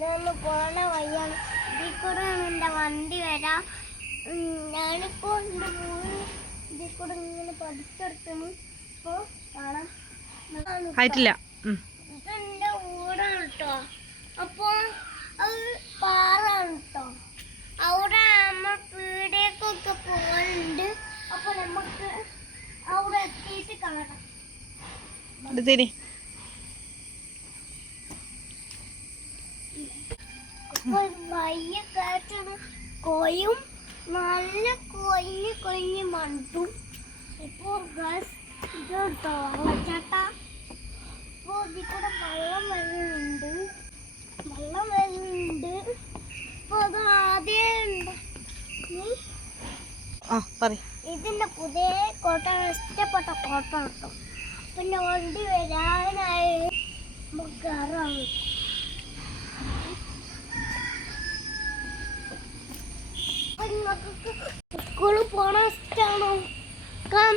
ഞാൻ പോണ വഴിയാണ്. ഇതിൽ കൂടെ എന്റെ വണ്ടി വരാം. ഞാനിപ്പോൾ ഞാനിപ്പോ എന്റെ മൂന്ന് ഇതിൽ കൂടെ ഇങ്ങനെ പഠിച്ചെടുക്കുന്നു ഇപ്പോൾ കാണാം. ആയിട്ടില്ല. ഇതെന്റെ ഊടാണ് കേട്ടോ അപ്പോൾ അത് പാറാണ് കേട്ടോ അവിടെ നമ്മൾ പീടിയേക്കൊക്കെ പോകുന്നുണ്ട് അപ്പോൾ നമുക്ക് അവിടെ എത്തിയിട്ട് കാണാം. ഇത് വയ്യ കോയും നല്ല കൊഞ്ഞ് കൊഞ്ഞ് മണ്ടും. ഇപ്പോ ഗസ് ഇത് ഇതിൽ കൂടെ വെള്ളം വരുന്നുണ്ട്. വെള്ളം വരുന്നുണ്ട്. ഇപ്പൊ അത് ആദ്യം ഇതിന്റെ പുതിയ കോട്ട ഇഷ്ടപ്പെട്ട കോട്ട കിട്ടും. പിന്നെ വണ്ടി വരാനായി. നമുക്ക് കയറാം അപ്പൊ നിങ്ങൾക്ക് പോണ ഇഷ്ടമാണോ കം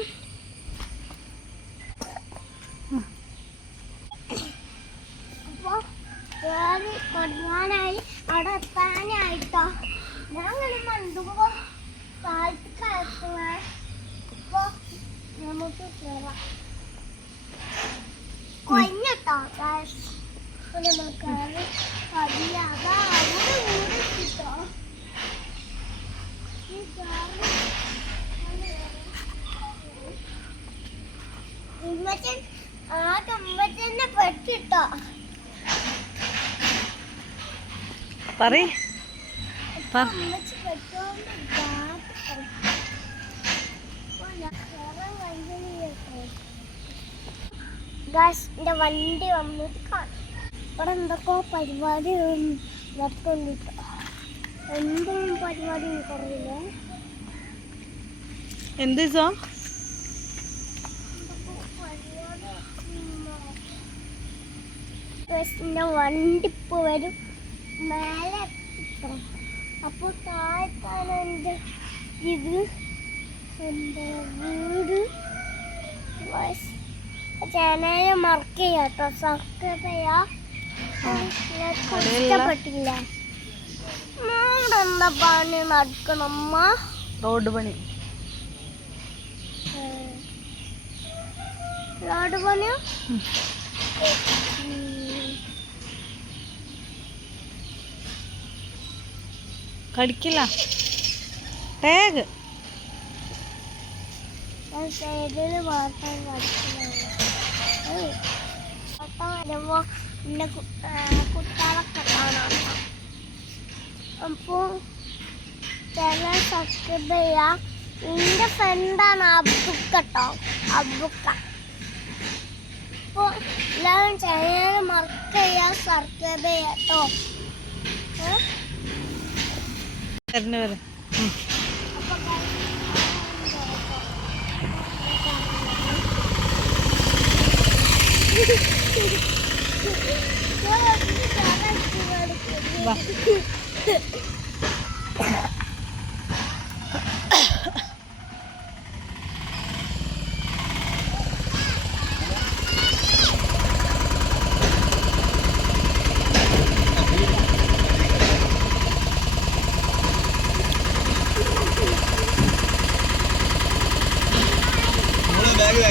കയറി തുടങ്ങാനായി അവിടെ എത്താനായിട്ടോ. ഞാൻ അങ്ങനെ മണ്ടുമ്പോ താഴത്ത് കയറ്റുവേ അപ്പൊ നമുക്ക് കയറാം കൊഞ്ഞട്ടോ guys. കയറി അവിടെ വീട് ഗാസ് എന്റെ വണ്ടി വന്നിട്ട് കാണാം ഇവിടെ എന്തൊക്കെ പരിപാടി നടത്തുന്നുണ്ട് എന്തും പരിപാടി കുറയില്ല എന്ത് എന്റെ വണ്ടി ഇപ്പോൾ വരും. മേലെ അപ്പൊ അപ്പോൾ താഴ്ത്താണ് എന്റെ ഇത്. എന്റെ വീട്. ചാനൽ മറക്ക് ചെയ്യാം കേട്ടോ സബ്സ്ക്രൈബ് ചെയ്യാം ഇഷ്ടപ്പെട്ടില്ല. എന്താ പണി നടക്കണമ്മ റോഡ് പണി. റോഡ് പണിയോ? കടിക്കില്ല. ടാഗ് അപ്പോൾ ചാനൽ സബ്സ്ക്രൈബ് ചെയ്യാം. എന്റെ ഫ്രണ്ടാണ് അബ്ബുക്ക കേട്ടോ അബ്ബുക്ക അപ്പോൾ എല്ലാവരും ചാനൽ മറക്ക സബ്സ്ക്രൈബ് ചെയ്യാം കേട്ടോ വരെ അപ്പോൾ വാ.